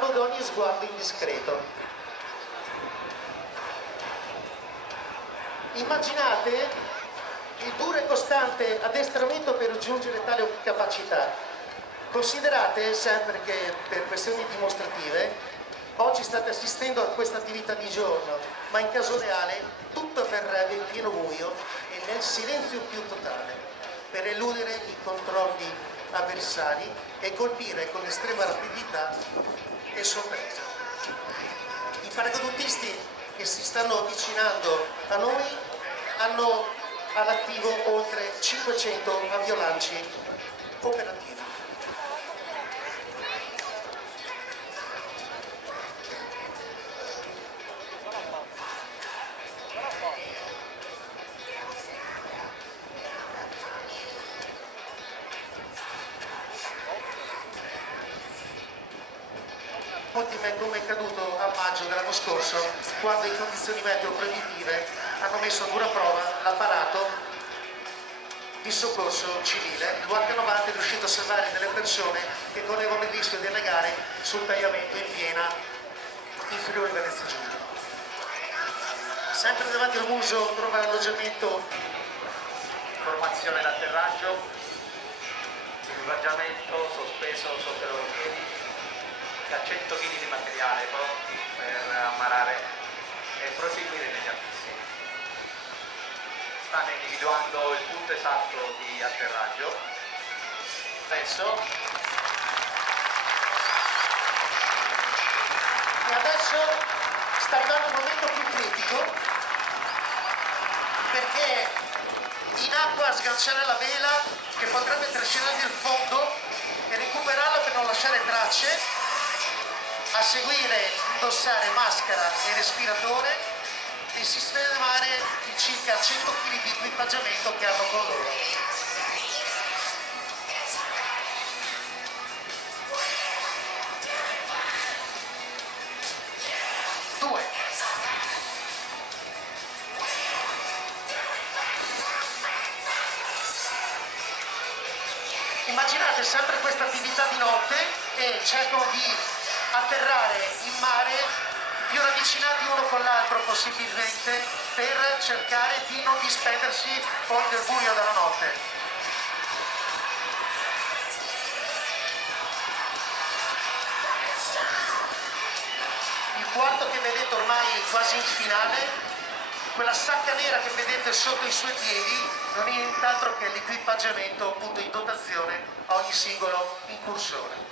lontano da ogni sguardo indiscreto. Immaginate il duro e costante addestramento per raggiungere tale capacità. Considerate sempre che per questioni dimostrative oggi state assistendo a questa attività di giorno, ma in caso reale tutto avverrebbe in pieno buio e nel silenzio più totale, per eludere i controlli avversari e colpire con estrema rapidità e sorpresa. I paracadutisti che si stanno avvicinando a noi hanno all'attivo oltre 500 aviolanci operativi. Come è accaduto a maggio dell'anno scorso, quando in condizioni meteo proibitive hanno messo a dura prova l'apparato di soccorso civile. Il UH90 è riuscito a salvare delle persone che correvano il rischio di annegare sul tagliamento in piena in Friuli Venezia Giulia. Sempre davanti al muso trova l'alloggiamento. Formazione d'atterraggio, equipaggiamento sospeso sotto i loro piedi, a 100 kg di materiale per ammarare e proseguire immediatamente. Stanno individuando il punto esatto di atterraggio. Adesso sta arrivando il momento più critico, perché in acqua a sganciare la vela che potrebbe trascinarvi il fondo e recuperarla per non lasciare tracce. A seguire indossare maschera e respiratore e sistemare i circa 100 kg di equipaggiamento che hanno con loro. Due. Immaginate sempre questa attività di notte e cercano di atterrare in mare più ravvicinati uno con l'altro possibilmente per cercare di non disperdersi poi nel buio della notte. Il quarto che vedete ormai quasi in finale, quella sacca nera che vedete sotto i suoi piedi non è nient'altro che l'equipaggiamento appunto in dotazione a ogni singolo incursore.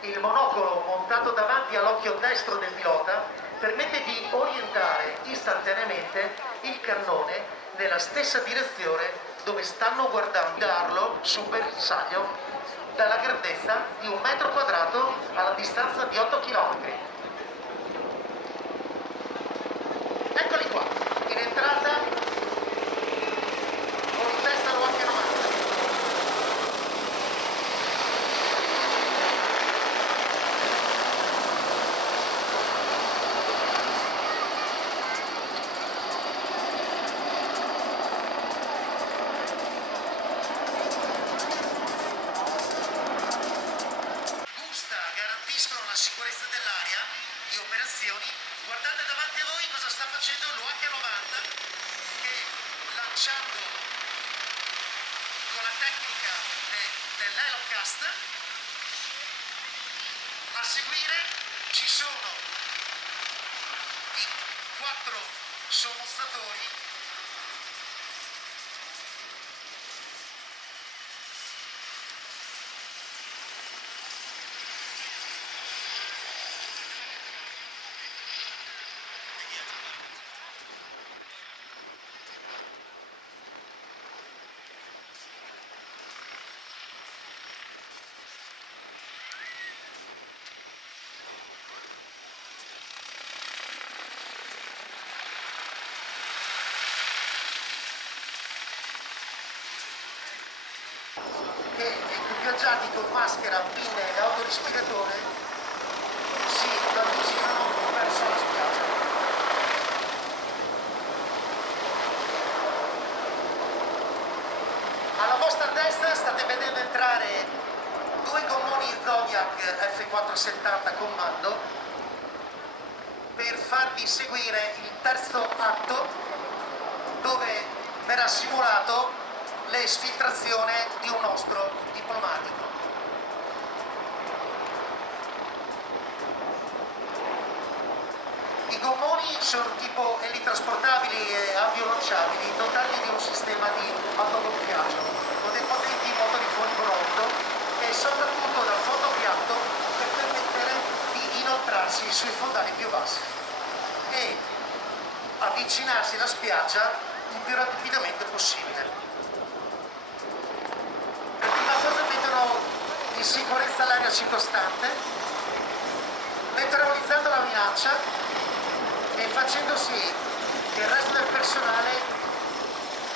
Il monocolo montato davanti all'occhio destro del pilota permette di orientare istantaneamente il cannone nella stessa direzione dove stanno guardando, darlo sul bersaglio dalla grandezza di 1 metro quadrato alla distanza di 8 km. Eccoli qua, in entrata con in testa lo UH90. Garantiscono la sicurezza dell'area di operazioni. Guardate davanti a voi cosa sta facendo l'UH90, che lanciando con la tecnica dell'Helocast, a seguire ci sono i 4 sommozzatori. equipaggiati con maschera, pinne e autorispiratore si avvicinano verso la spiaggia. Alla vostra destra state vedendo entrare due gommoni Zodiac F470 comando per farvi seguire il terzo atto, dove verrà simulato l'esfiltrazione di un nostro diplomatico. I gommoni sono tipo elitrasportabili e avviolanciabili, dotati di un sistema di autogonfiaggio con dei potenti motori fuori bordo e soprattutto dal fotopiatto per permettere di inoltrarsi sui fondali più bassi e avvicinarsi alla spiaggia il più rapidamente possibile. Per prima cosa mettono in sicurezza l'area circostante, neutralizzando la minaccia e facendo sì che il resto del personale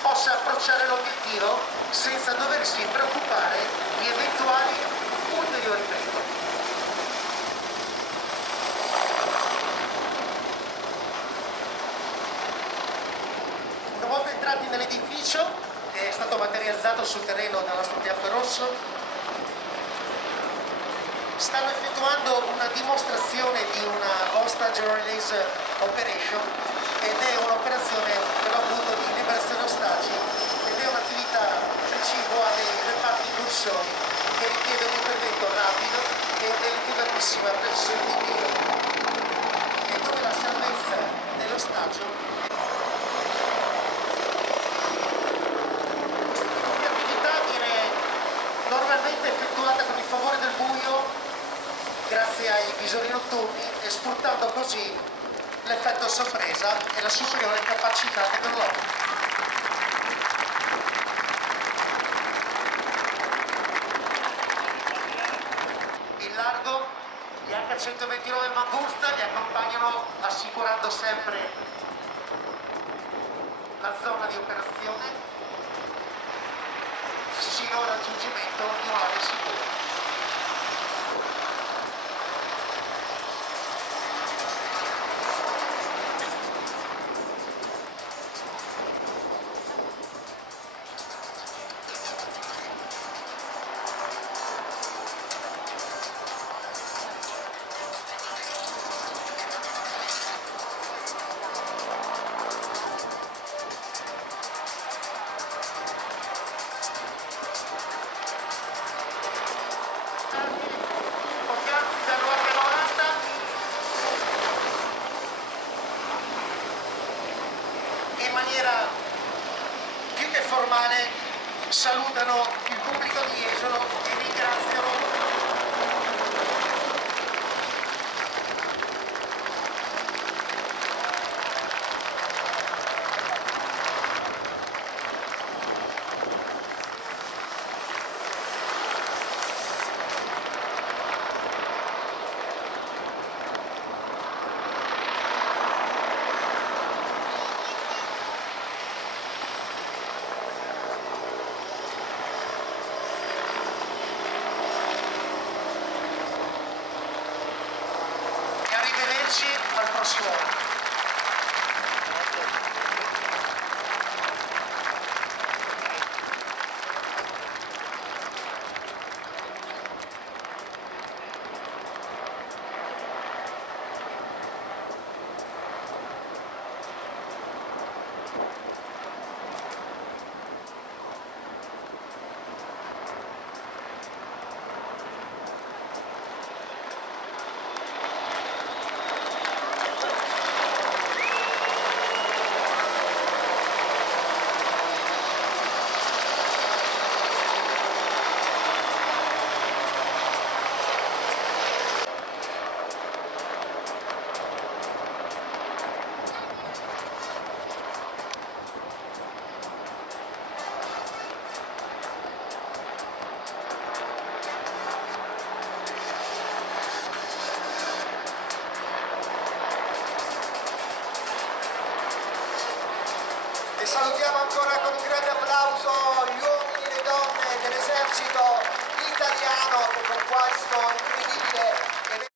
possa approcciare l'obiettivo senza doversi preoccupare di eventuali ulteriori pericoli. Una volta entrati nell'edificio, che è stato materializzato sul terreno dal nostro Piatto Rosso, stanno effettuando una dimostrazione di una hostage release operation ed è un'operazione per l'appunto di liberazione ostaggi ed è un'attività precipuo a dei reparti incursioni che richiede un intervento rapido e un'elevatissima precisione di tiro e dove la salvezza dell'ostaggio. Questo tipo di attività viene normalmente effettuata con il favore del buio grazie ai visori notturni e sfruttando così l'effetto sorpresa e la superiore capacità tecnologica. In largo gli H129 Mangouste li accompagnano assicurando sempre la zona di operazione sino al raggiungimento di un'area sicura. In maniera più che formale salutano il pubblico di Jesolo e ringraziano al prossimo anno. E salutiamo ancora con un grande applauso gli uomini e le donne dell'esercito italiano. Cristiano che con questo incredibile